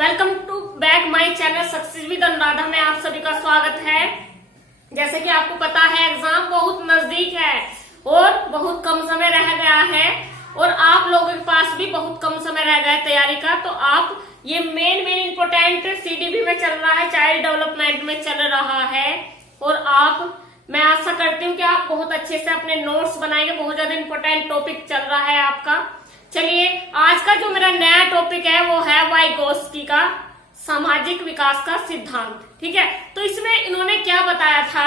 Welcome to back my channel success with Anuradha में आप सभी का स्वागत है। जैसे कि आपको पता है एग्जाम बहुत नजदीक है और बहुत कम समय रह गया है और आप लोगों के पास भी बहुत कम समय रह गया है तैयारी का। तो आप ये मेन इम्पोर्टेंट सीडीबी में चल रहा है, चाइल्ड डेवलपमेंट में चल रहा है और मैं आशा करती हूँ कि आप बहुत अच्छे से अपने नोट्स बनाएंगे। बहुत ज्यादा इम्पोर्टेंट टॉपिक चल रहा है आपका। चलिए आज का जो मेरा नया टॉपिक है वो है वाइगोत्स्की का सामाजिक विकास का सिद्धांत। ठीक है, तो इसमें इन्होंने क्या बताया था,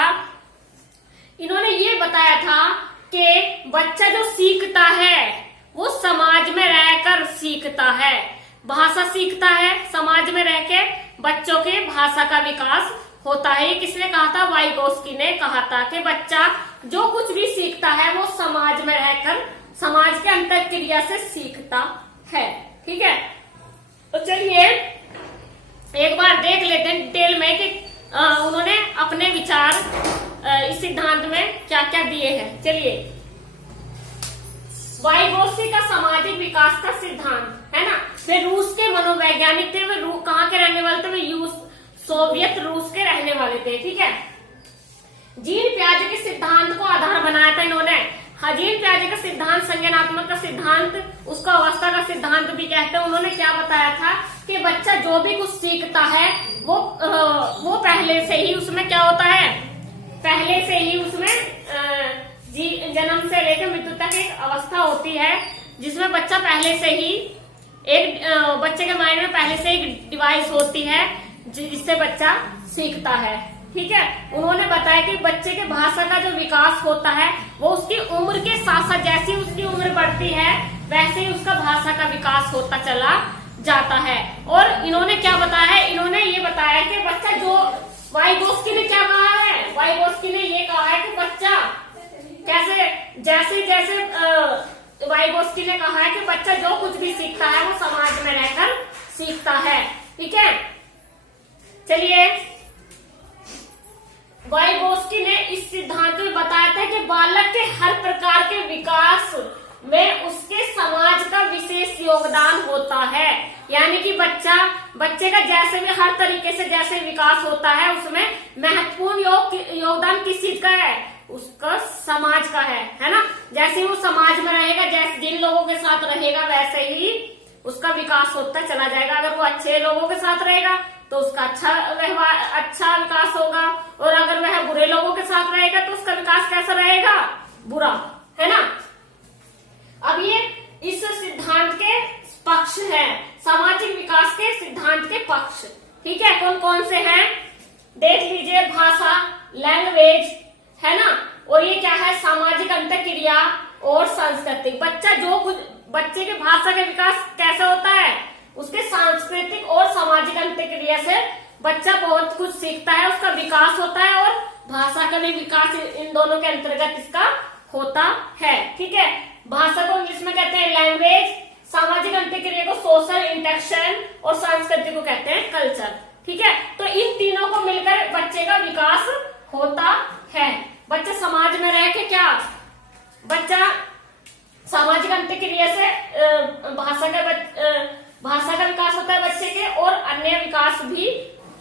इन्होंने ये बताया था कि बच्चा जो सीखता है वो समाज में रहकर सीखता है, भाषा सीखता है, समाज में रह के बच्चों के भाषा का विकास होता है। ये किसने कहा था? वाइगोत्स्की ने कहा था कि बच्चा जो कुछ भी सीखता है वो समाज में रहकर समाज के अंतर क्रिया से सीखता है। ठीक है, तो चलिए एक बार देख लेते हैं डिटेल में कि उन्होंने अपने विचार इस सिद्धांत में क्या क्या दिए हैं। चलिए, वाइगोत्स्की का सामाजिक विकास का सिद्धांत है ना। वे रूस के मनोवैज्ञानिक थे। वे कहाँ के रहने वाले थे? वे सोवियत रूस के रहने वाले थे। ठीक है, जीन पियाजे के सिद्धांत को आधार बनाया था इन्होंने। जीन पियाजे का सिद्धांत संज्ञानात्मक का सिद्धांत, उसको अवस्था का सिद्धांत भी कहते हैं। उन्होंने क्या बताया था कि बच्चा जो भी कुछ सीखता है वो पहले से ही उसमें क्या होता है, पहले से ही उसमें जन्म से लेकर मृत्यु तक एक अवस्था होती है जिसमें बच्चा पहले से ही बच्चे के माइंड में पहले से एक डिवाइस होती है जिससे बच्चा सीखता है। ठीक है, उन्होंने बताया कि बच्चे के भाषा का जो विकास होता है वो उसकी उम्र के साथ साथ जैसी उसकी उम्र बढ़ती है वैसे ही उसका भाषा का विकास होता चला जाता है। और इन्होंने क्या बताया है? इन्होंने ये बताया कि बच्चा जो वाइगोत्स्की ने क्या कहा है, वाइगोत्स्की ने ये कहा है कि बच्चा जैसे वाइगोत्स्की ने कहा है कि बच्चा जो कुछ भी सीखता है वो समाज में रहकर सीखता है। ठीक है, चलिए, वाइगोत्स्की ने इस सिद्धांत में बताया था कि बालक के हर प्रकार के विकास में उसके समाज का विशेष योगदान होता है। यानी कि बच्चे का जैसे भी हर तरीके से जैसे विकास होता है उसमें महत्वपूर्ण योगदान किस चीज का है? उसका समाज का है ना। जैसे वो समाज में रहेगा, जैसे जिन लोगों के साथ रहेगा वैसे ही उसका विकास होता चला जाएगा। अगर वो अच्छे लोगों के साथ रहेगा तो उसका अच्छा विकास होगा और अगर वह बुरे लोगों के साथ रहेगा तो उसका विकास कैसा रहेगा? बुरा, है ना। अब ये इस सिद्धांत के पक्ष है, सामाजिक विकास के सिद्धांत के पक्ष। ठीक है, कौन कौन से हैं देख लीजिए। भाषा, लैंग्वेज, है ना। और ये क्या है? सामाजिक अंतःक्रिया और संस्कृति। बच्चे के भाषा का विकास कैसा होता है? उसके सांस्कृतिक और सामाजिक अंतःक्रिया से बच्चा बहुत कुछ सीखता है, उसका विकास होता है और भाषा का भी विकास इन दोनों के अंतर्गत इसका होता है। ठीक है, भाषा को इंग्लिश में कहते हैं लैंग्वेज, सामाजिक अंतःक्रिया को सोशल इंटरेक्शन और संस्कृति को कहते हैं कल्चर। ठीक है, तो इन तीनों को मिलकर बच्चे का विकास होता है। बच्चा समाज में रह के बच्चा सामाजिक अंतःक्रिया से भाषा का विकास होता है बच्चे के और अन्य विकास भी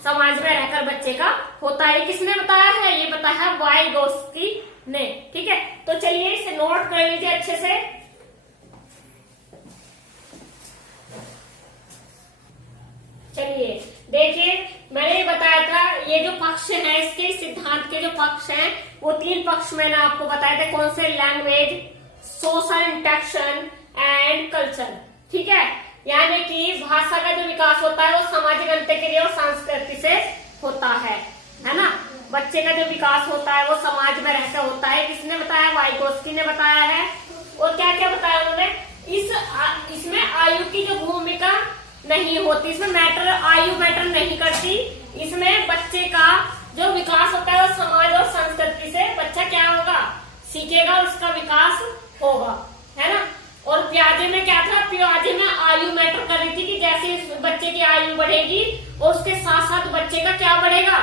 समाज में रहकर बच्चे का होता है। किसने बताया है? ये बताया है वाइगोत्स्की ने। ठीक है, तो चलिए इसे नोट कर लीजिए अच्छे से। चलिए देखिए, मैंने ये बताया था ये जो पक्ष है इसके सिद्धांत के जो पक्ष हैं वो 3 पक्ष मैंने आपको बताए थे। कौन से? Language, social interaction and culture. ठीक है, यानी कि भाषा का जो विकास होता है वो सामाजिक अंतःक्रिया और संस्कृति से होता है ना। बच्चे का जो विकास होता है वो समाज में रहकर होता है। किसने बताया? वाइगोत्स्की ने बताया है। और क्या क्या बताया उन्होंने? इसमें आयु की जो भूमिका नहीं होती, इसमें आयु मैटर नहीं करती। इसमें बच्चे का जो विकास होता है वो समाज और संस्कृति से बच्चा क्या होगा? सीखेगा और उसका विकास होगा, है ना। और पियाजे में क्या था? पियाजे में आयु मैटर कर रही थी कि जैसे बच्चे की आयु बढ़ेगी और उसके साथ साथ बच्चे का क्या बढ़ेगा?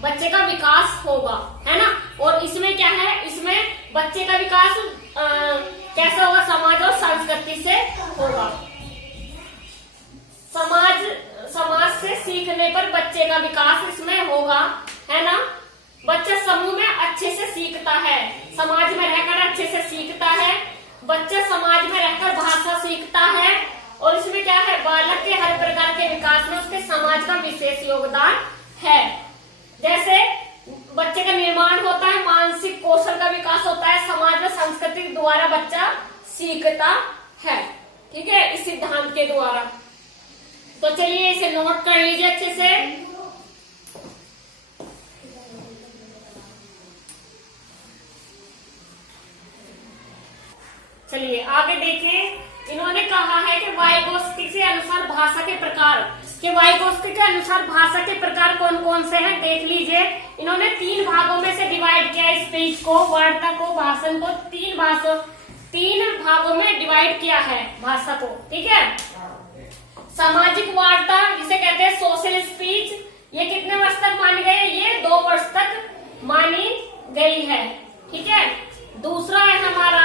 बच्चे का विकास होगा, है ना। और इसमें क्या है? इसमें बच्चे का विकास कैसा होगा? समाज और संस्कृति से होगा। समाज सीखने पर बच्चे का विकास इसमें होगा, है ना। बच्चा समूह में अच्छे से सीखता है, समाज में रहकर अच्छे से सीखता है, बच्चा समाज में रहकर भाषा सीखता है, और इसमें क्या है, बालक के हर प्रकार के विकास में उसके समाज का विशेष योगदान है। जैसे बच्चे का निर्माण होता है, मानसिक कौशल का विकास होता है, समाज में संस्कृति द्वारा बच्चा सीखता है, ठीक है, इस सिद्धांत के द्वारा। तो चलिए इसे नोट कर लीजिए अच्छे से। चलिए आगे देखिए, इन्होंने कहा है कि वाइगोत्स्की के अनुसार भाषा के प्रकार, कि वाइगोत्स्की के अनुसार भाषा के प्रकार कौन कौन से हैं, देख लीजिए। इन्होंने 3 भागों में से डिवाइड किया स्पीच को, वार्ता को, भाषण को, 3 भागों में डिवाइड किया है भाषा को, ठीक है। सामाजिक वार्ता जिसे कहते हैं सोशल स्पीच, ये कितने वर्ष तक मानी गई है, ये 2 वर्ष तक मानी गई है, ठीक है। दूसरा है हमारा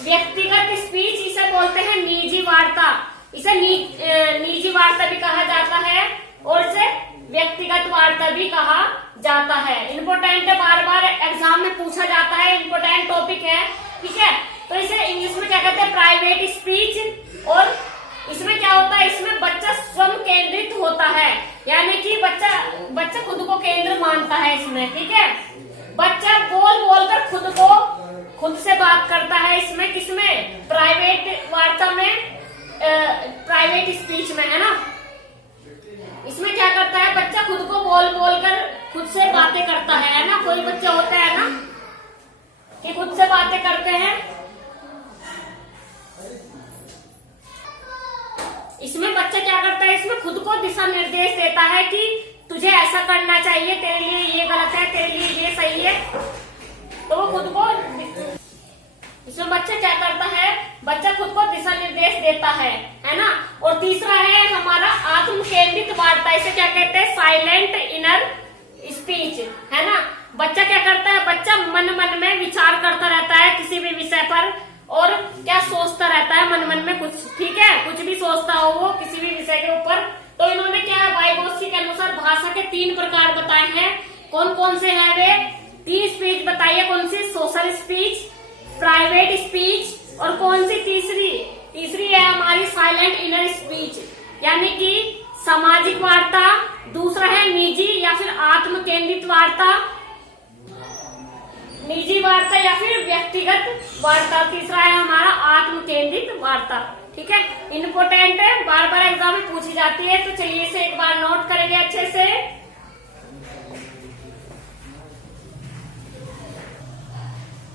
व्यक्तिगत स्पीच, इसे बोलते हैं निजी वार्ता, इसे निजी वार्ता भी कहा जाता है और इसे व्यक्तिगत वार्ता भी कहा जाता है। इम्पोर्टेंट है, बार बार एग्जाम में पूछा जाता है, इम्पोर्टेंट टॉपिक है, ठीक है। तो इसे इंग्लिश में क्या कहते हैं, प्राइवेट स्पीच। और इसमें क्या होता है, इसमें बच्चा स्वयं केंद्रित होता है, यानी कि बच्चा खुद को केंद्र मानता है इसमें, ठीक है। बच्चा बोल कर खुद से बात करता है, इसमें किसमें, प्राइवेट वार्ता में, प्राइवेट स्पीच में, है ना। इसमें क्या करता है, बच्चा खुद को बोल कर खुद से बातें करता है ना। कोई बच्चा होता है ना कि खुद से बातें करते हैं। इसमें बच्चा क्या करता है, इसमें खुद को दिशा निर्देश देता है कि तुझे ऐसा करना चाहिए, तेरे लिए ये गलत है, तेरे लिए ये सही है। तो वो खुद को, इसमें बच्चा क्या करता है, बच्चा खुद को दिशा निर्देश देता है ना। और तीसरा है हमारा आत्म केंद्रित वार्ता, इसे क्या कहते हैं, साइलेंट इनर स्पीच, है ना। बच्चा क्या करता है, बच्चा मन में विचार करता रहता है किसी भी विषय पर, और क्या सोचता रहता है मन में कुछ, ठीक है, कुछ भी सोचता हो वो किसी भी विषय के ऊपर। तो इन्होंने क्या, वाइगोत्स्की के अनुसार भाषा के 3 प्रकार बताए हैं। कौन कौन से हैं वे, 3 स्पीच बताइए, कौन सी, सोशल स्पीच, प्राइवेट स्पीच, और कौन सी तीसरी है हमारी साइलेंट इनर स्पीच, यानी कि सामाजिक वार्ता। दूसरा है निजी या फिर आत्म केंद्रित वार्ता, निजी वार्ता या फिर व्यक्तिगत वार्ता। तीसरा है हमारा आत्म केंद्रित वार्ता, ठीक है। इम्पोर्टेंट है, बार बार एग्जाम में पूछी जाती है, तो चलिए इसे एक बार नोट करेंगे अच्छे से।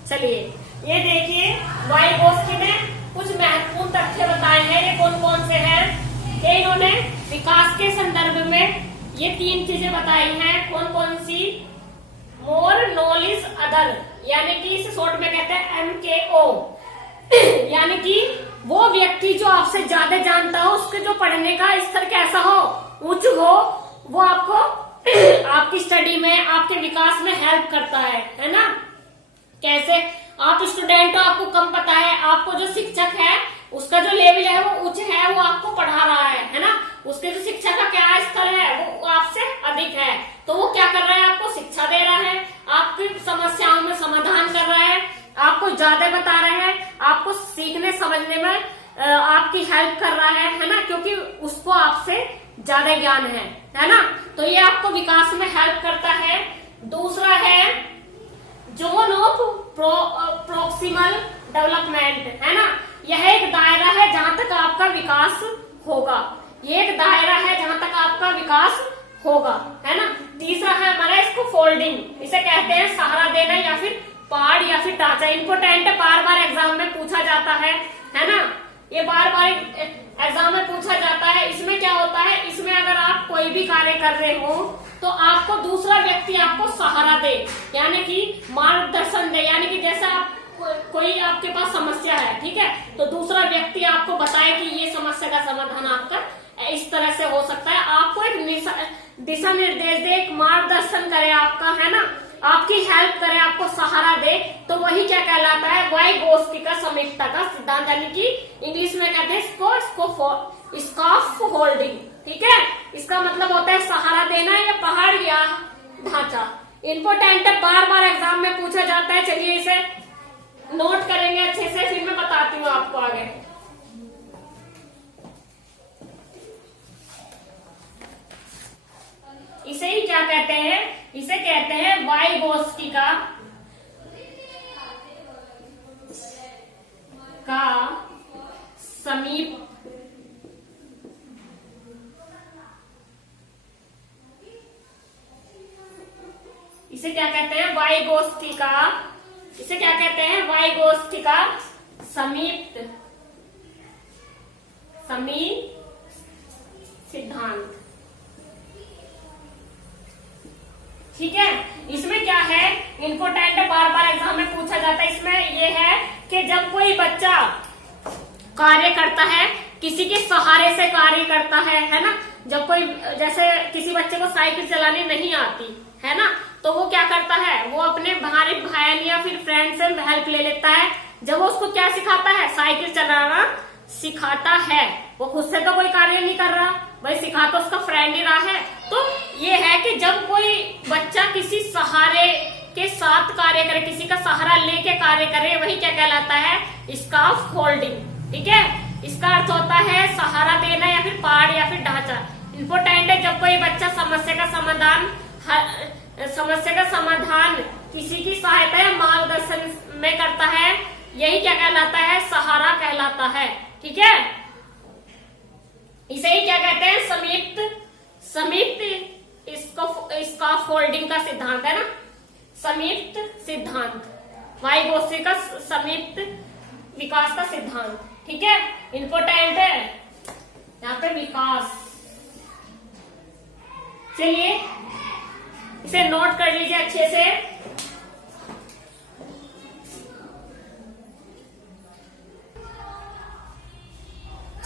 चलिए ये देखिए, वाइगोत्स्की ने कुछ महत्वपूर्ण तथ्य बताए हैं। ये कौन कौन से हैं, ये इन्होंने विकास के संदर्भ में ये 3 चीजें बताई हैं। कौन कौन सी, मोर नॉलेज अदर, यानी कि इसे शॉर्ट में कहते हैं MKO, यानी कि वो व्यक्ति जो आपसे ज्यादा जानता हो, उसके जो पढ़ने का स्तर कैसा हो, उच्च हो, वो आपको आपकी स्टडी में, आपके विकास में हेल्प करता है ना। कैसे, आप स्टूडेंट हो, आपको कम पता है, आपको जो शिक्षक है उसका जो लेवल है वो उच्च है, वो आपको पढ़ा रहा है ना। उसके जो शिक्षा का क्या स्तर है वो आपसे अधिक है, तो वो क्या कर रहा है, आपको शिक्षा दे रहा है, आपकी समस्याओं में समाधान कर रहा है, आपको ज्यादा बता रहा है, आपको सीखने समझने में आपकी हेल्प कर रहा है ना, क्योंकि उसको आपसे ज्यादा ज्ञान है ना। तो ये आपको विकास में हेल्प करता है। दूसरा है जोन ऑफ प्रोक्सिमल डेवलपमेंट, है ना। यह एक दायरा है जहां तक आपका विकास होगा, ये एक दायरा है जहां तक आपका विकास होगा, है ना। तीसरा है हमारा इसको फोल्डिंग, इसे कहते हैं सहारा देना या फिर पाड़ या फिर ढांचा। इम्पोर्टेंट है, बार बार एग्जाम में पूछा जाता है ना। ये बार बार एग्जाम में पूछा जाता है। इसमें क्या होता है, इसमें अगर आप कोई भी कार्य कर रहे हो तो आपको दूसरा व्यक्ति आपको सहारा दे, यानी कि मार्गदर्शन दे, यानी कि जैसा आप कोई आपके पास समस्या है, ठीक है, तो दूसरा व्यक्ति आपको बताए कि ये समस्या का समाधान आपका इस तरह से हो सकता है, आपको एक दिशा निर्देश दे, एक मार्गदर्शन करे आपका, है ना, आपकी हेल्प करे, आपको सहारा दे, तो वही क्या कहलाता है, वाइगोत्स्की का समीपता का सिद्धांत, यानी कि इंग्लिश में कहते हैं इसको स्काफ होल्डिंग, ठीक है। इसका मतलब होता है सहारा देना या पहाड़ या ढांचा। इम्पोर्टेंट है, बार बार एग्जाम में पूछा जाता है। चलिए इसे नोट करेंगे अच्छे से, फिर मैं बताती हूँ आपको आगे। इसे ही क्या कहते हैं, इसे कहते हैं वाइगोत्स्की का समीप इसे क्या कहते हैं, वाइगोत्स्की का, इसे क्या कहते हैं, वाइगोत्स्की का समीप सिद्धांत। ठीक है, इसमें क्या है, इम्पोर्टेंट है, बार बार एग्जाम में पूछा जाता है। इसमें ये है कि जब कोई बच्चा कार्य करता है, किसी के सहारे से कार्य करता है ना, जब कोई, जैसे किसी बच्चे को साइकिल चलानी नहीं आती है ना, तो वो क्या करता है, वो अपने भाई बहन या फिर फ्रेंड से हेल्प ले लेता है। जब वो उसको क्या सिखाता है, साइकिल चलाना सिखाता है, वो खुद से तो कोई कार्य नहीं कर रहा, भाई सिखा तो उसका फ्रेंड ही रहा है। तो ये है कि जब कोई बच्चा किसी सहारे के साथ कार्य करे, किसी का सहारा लेके कार्य करे, वही क्या कहलाता है, स्काफ फोल्डिंग। ठीक है, इसका अर्थ होता है सहारा देना या फिर पहाड़ या फिर ढांचा। इम्पोर्टेंट है, जब कोई बच्चा समस्या का समाधान किसी की सहायता या मार्गदर्शन में करता है, यही क्या कहलाता है, सहारा कहलाता है। ठीक है, इसे ही क्या कहते हैं, समीप स्काफ फोल्डिंग का सिद्धांत है ना, समीप सिद्धांत, वाइगोत्स्की का समीप विकास का सिद्धांत। ठीक है, इंपोर्टेंट है यहाँ पे विकास। चलिए इसे नोट कर लीजिए अच्छे से।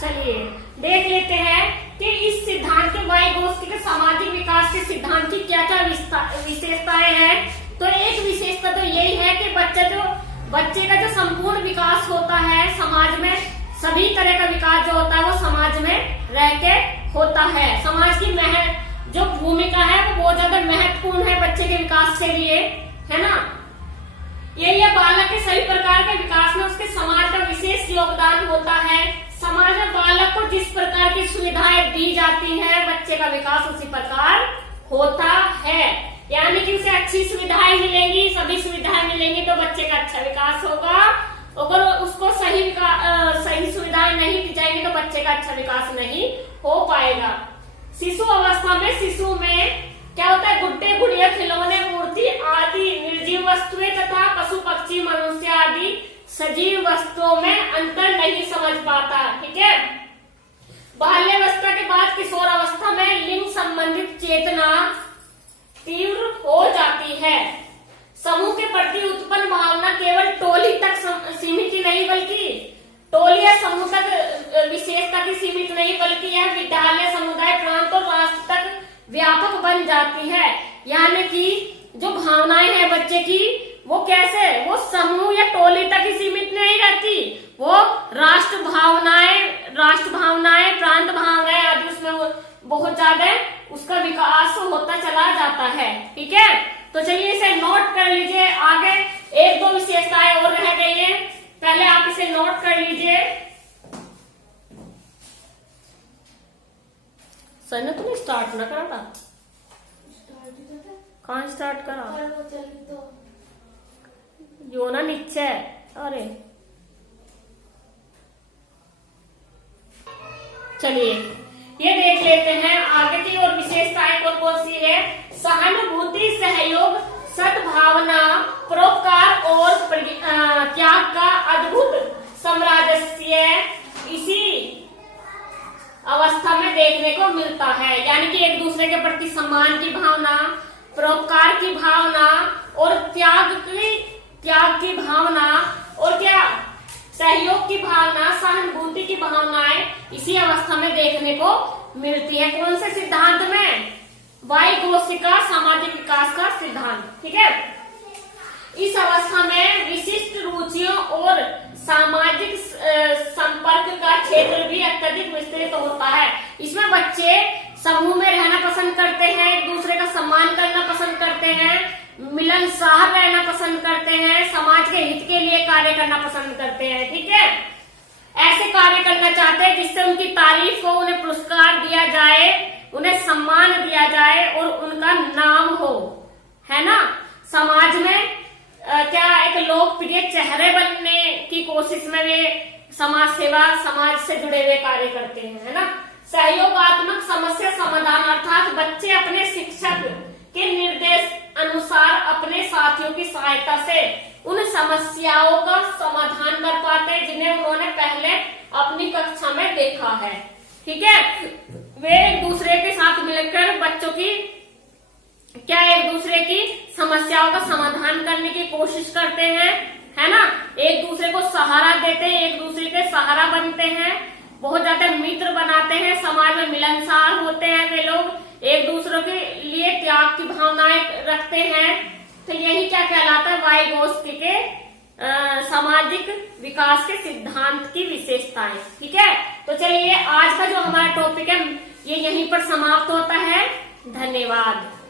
चलिए देख लेते हैं कि इस सिद्धांत के, वाइगोत्स्की के सामाजिक विकास के सिद्धांत की क्या क्या विशेषताएं हैं। तो एक विशेषता तो यही है कि बच्चे का जो संपूर्ण विकास होता है समाज में, सभी तरह का विकास जो होता है वो समाज में रह के होता है। समाज की जो भूमिका है वो बहुत ज्यादा महत्वपूर्ण है बच्चे के विकास के लिए, है ना। यही है, बालक के सभी प्रकार के विकास में उसके समाज का विशेष योगदान होता है। समाज में बालक को जिस प्रकार की सुविधाएं दी जाती है, बच्चे का विकास उसी प्रकार होता है। यानी कि उसे अच्छी सुविधाएं मिलेंगी, सभी सुविधाएं मिलेंगी तो बच्चे का अच्छा विकास होगा। अगर उसको सही सुविधाएं नहीं दी जाएंगी तो बच्चे का अच्छा विकास नहीं हो पाएगा। शिशु अवस्था में शिशु में क्या होता है, गुड्डे गुड़िया खिलौने मूर्ति आदि निर्जीव वस्तुएं तथा पशु पक्षी मनुष्य आदि सजीव वस्तुओं में अंतर नहीं समझ पाता। ठीक है, बाल्यावस्था के बाद किशोर अवस्था में लिंग संबंधित चेतना तीव्र हो जाती है। समूह के प्रति उत्पन्न भावना केवल टोली तक सीमित ही नहीं, बल्कि टोली या समूह तक विशेषता की सीमित नहीं, बल्कि यह विद्यालय, समुदाय, प्रांत और राष्ट्र तक व्यापक बन जाती है। यानी कि जो भावनाएं हैं बच्चे की, वो कैसे, वो समूह या टोली तक ही सीमित नहीं रहती, वो राष्ट्र भावनाएं, प्रांत भावनाएं आदि उसमें बहुत ज्यादा उसका विकास होता चला जाता है। ठीक है, तो चलिए इसे नोट कर लीजिए। आगे एक दो विशेषताएं और रह गई है, पहले आप इसे नोट कर लीजिए। सर ने तुम्हें स्टार्ट ना करा था, कहाँ स्टार्ट करा, यो ना नीचे, अरे चलिए ये देख लेते हैं आगे की और विशेषताएं कौन कौन सी है। सहानुभूति, सहयोग, सद्भावना, परोपकार और त्याग का अद्भुत सामंजस्य इसी अवस्था में देखने को मिलता है। यानी कि एक दूसरे के प्रति सम्मान की भावना, परोपकार की भावना और त्याग की भावना और क्या, सहयोग की भावना, सहानुभूति की भावनाएं इसी अवस्था में देखने को मिलती है। कौन से सिद्धांत में, वाइगोत्स्की का सामाजिक विकास का सिद्धांत। ठीक है, इस अवस्था में विशिष्ट रुचियों और सामाजिक संपर्क का क्षेत्र भी अत्यधिक विस्तृत होता है। इसमें बच्चे समूह में रहना पसंद करते हैं, एक दूसरे का सम्मान करना पसंद करते हैं, मिलनसार रहना पसंद करते हैं, समाज के हित के लिए कार्य करना पसंद करते हैं। ठीक है, ऐसे कार्य करना चाहते हैं जिससे उनकी तारीफ हो, उन्हें पुरस्कार दिया जाए, उन्हें सम्मान दिया जाए और उनका नाम हो, है ना। समाज में क्या एक लोकप्रिय चेहरे बनने की कोशिश में वे समाज सेवा, समाज से जुड़े हुए कार्य करते हैं, है ना। सहयोगात्मक समस्या समाधान अर्थात बच्चे अपने शिक्षक के निर्देश अनुसार अपने साथियों की सहायता से उन समस्याओं का समाधान कर पाते हैं जिन्हें उन्होंने पहले अपनी कक्षा में देखा है। ठीक है, वे एक दूसरे के साथ मिलकर बच्चों की एक दूसरे की समस्याओं का समाधान करने की कोशिश करते हैं, है ना। एक दूसरे को सहारा देते हैं, एक दूसरे के सहारा बनते हैं, बहुत ज्यादा मित्र बनाते हैं, समाज में मिलनसार होते हैं वे लोग, एक दूसरे के लिए त्याग की भावनाएं रखते हैं। तो यही क्या कहलाता है, वाइगोत्स्की के सामाजिक विकास के सिद्धांत की विशेषताएं। ठीक है, तो चलिए आज का जो हमारा टॉपिक है ये यहीं पर समाप्त होता है। धन्यवाद।